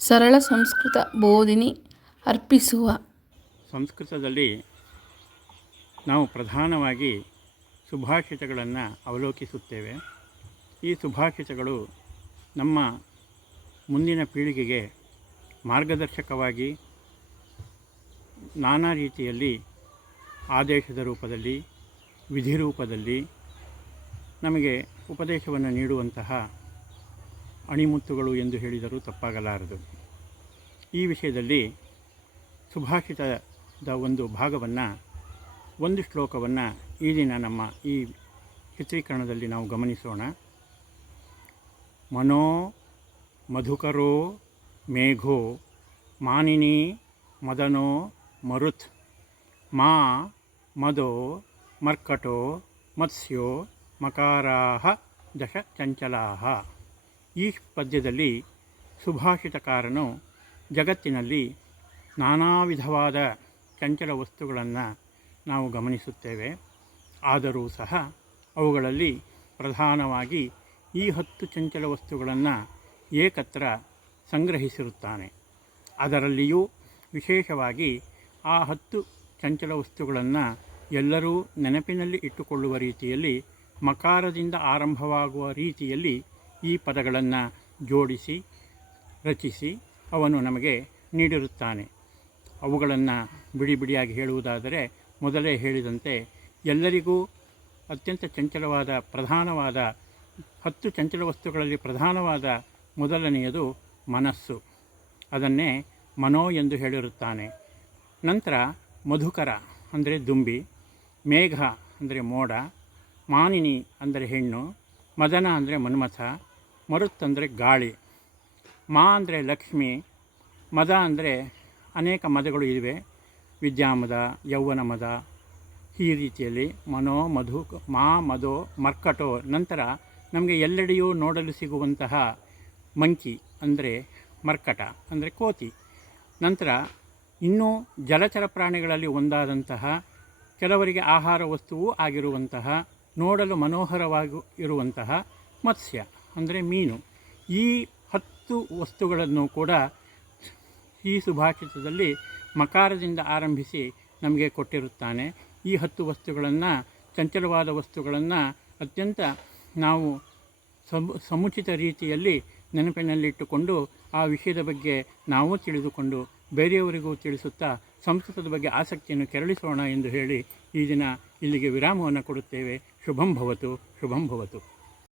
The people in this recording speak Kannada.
ಸರಳ ಸಂಸ್ಕೃತ ಬೋಧಿನಿ ಅರ್ಪಿಸುವ ಸಂಸ್ಕೃತದಲ್ಲಿ ನಾವು ಪ್ರಧಾನವಾಗಿ ಸುಭಾಷಿತಗಳನ್ನು ಅವಲೋಕಿಸುತ್ತೇವೆ. ಈ ಸುಭಾಷಿತಗಳು ನಮ್ಮ ಮುಂದಿನ ಪೀಳಿಗೆಗೆ ಮಾರ್ಗದರ್ಶಕವಾಗಿ ನಾನಾ ರೀತಿಯಲ್ಲಿ ಆದೇಶದ ರೂಪದಲ್ಲಿ, ವಿಧಿ ರೂಪದಲ್ಲಿ ನಮಗೆ ಉಪದೇಶವನ್ನು ನೀಡುವಂತಹ ಅಣಿಮುತ್ತುಗಳು ಎಂದು ಹೇಳಿದರೂ ತಪ್ಪಾಗಲಾರದು. ಈ ವಿಷಯದಲ್ಲಿ ಸುಭಾಷಿತದ ಒಂದು ಭಾಗವನ್ನು, ಒಂದು ಶ್ಲೋಕವನ್ನು ಈ ದಿನ ನಮ್ಮ ಈ ಚಿತ್ರೀಕರಣದಲ್ಲಿ ನಾವು ಗಮನಿಸೋಣ. ಮನೋ ಮಧುಕರೋ ಮೇಘೋ ಮಾನಿನಿ ಮದನೋ ಮರುತ್ ಮಾ ಮದೋ ಮರ್ಕಟೋ ಮತ್ಸ್ಯೋ ಮಕಾರಾಹ ದಶ ಚಂಚಲಾಹ. ಈ ಪದ್ಯದಲ್ಲಿ ಸುಭಾಷಿತಕಾರನು ಜಗತ್ತಿನಲ್ಲಿ ನಾನಾ ವಿಧವಾದ ಚಂಚಲ ವಸ್ತುಗಳನ್ನು ನಾವು ಗಮನಿಸುತ್ತೇವೆ. ಆದರೂ ಸಹ ಅವುಗಳಲ್ಲಿ ಪ್ರಧಾನವಾಗಿ ಈ 10 ಚಂಚಲ ವಸ್ತುಗಳನ್ನು ಏಕತ್ರ ಸಂಗ್ರಹಿಸಿರುತ್ತಾನೆ. ಅದರಲ್ಲಿಯೂ ವಿಶೇಷವಾಗಿ ಆ 10 ಚಂಚಲ ವಸ್ತುಗಳನ್ನು ಎಲ್ಲರೂ ನೆನಪಿನಲ್ಲಿ ಇಟ್ಟುಕೊಳ್ಳುವ ರೀತಿಯಲ್ಲಿ, ಮಕಾರದಿಂದ ಆರಂಭವಾಗುವ ರೀತಿಯಲ್ಲಿ ಈ ಪದಗಳನ್ನು ಜೋಡಿಸಿ ರಚಿಸಿ ಅವನು ನಮಗೆ ನೀಡಿರುತ್ತಾನೆ. ಅವುಗಳನ್ನು ಬಿಡಿ ಬಿಡಿಯಾಗಿ ಹೇಳುವುದಾದರೆ, ಮೊದಲೇ ಹೇಳಿದಂತೆ ಎಲ್ಲರಿಗೂ ಅತ್ಯಂತ ಚಂಚಲವಾದ ಪ್ರಧಾನವಾದ 10 ಚಂಚಲ ವಸ್ತುಗಳಲ್ಲಿ ಪ್ರಧಾನವಾದ ಮೊದಲನೆಯದು ಮನಸ್ಸು. ಅದನ್ನೇ ಮನೋ ಎಂದು ಹೇಳಿರುತ್ತಾನೆ. ನಂತರ ಮಧುಕರ ಅಂದರೆ ದುಂಬಿ, ಮೇಘ ಅಂದರೆ ಮೋಡ, ಮಾನಿನಿ ಅಂದರೆ ಹೆಣ್ಣು, ಮದನ ಅಂದರೆ ಮನ್ಮಥ, ಮರುತ್ ಅಂದರೆ ಗಾಳಿ, ಮಾ ಅಂದರೆ ಲಕ್ಷ್ಮಿ, ಮದ ಅಂದರೆ ಅನೇಕ ಮದಗಳು ಇವೆ, ವಿದ್ಯಾಮದ, ಯೌವನ ಮದ, ಈ ರೀತಿಯಲ್ಲಿ ಮನೋ ಮಧು ಮಾ ಮದೋ ಮರ್ಕಟೋ. ನಂತರ ನಮಗೆ ಎಲ್ಲೆಡೆಯೂ ನೋಡಲು ಸಿಗುವಂತಹ ಮಂಕಿ ಅಂದರೆ ಮರ್ಕಟ ಅಂದರೆ ಕೋತಿ. ನಂತರ ಇನ್ನೂ ಜಲಚರ ಪ್ರಾಣಿಗಳಲ್ಲಿ ಒಂದಾದಂತಹ, ಕೆಲವರಿಗೆ ಆಹಾರ ವಸ್ತುವೂ ಆಗಿರುವಂತಹ, ನೋಡಲು ಮನೋಹರವಾಗಿ ಇರುವಂತಹ ಮತ್ಸ್ಯ ಅಂದರೆ ಮೀನು. ಈ 10 ವಸ್ತುಗಳನ್ನು ಕೂಡ ಈ ಸುಭಾಷಿತದಲ್ಲಿ ಮಕಾರದಿಂದ ಆರಂಭಿಸಿ ನಮಗೆ ಕೊಟ್ಟಿರುತ್ತಾನೆ. ಈ 10 ವಸ್ತುಗಳನ್ನು, ಚಂಚಲವಾದ ವಸ್ತುಗಳನ್ನು ಅತ್ಯಂತ ನಾವು ಸಮುಚಿತ ರೀತಿಯಲ್ಲಿ ನೆನಪಿನಲ್ಲಿಟ್ಟುಕೊಂಡು ಆ ವಿಷಯದ ಬಗ್ಗೆ ನಾವು ತಿಳಿದುಕೊಂಡು ಬೇರೆಯವರಿಗೂ ತಿಳಿಸುತ್ತಾ ಸಂಸ್ಕೃತದ ಬಗ್ಗೆ ಆಸಕ್ತಿಯನ್ನು ಕೆರಳಿಸೋಣ ಎಂದು ಹೇಳಿ ಈ ದಿನ ಇಲ್ಲಿಗೆ ವಿರಾಮವನ್ನು ಕೊಡುತ್ತೇವೆ. ಶುಭಂ ಭವತು, ಶುಭಂ ಭವತು.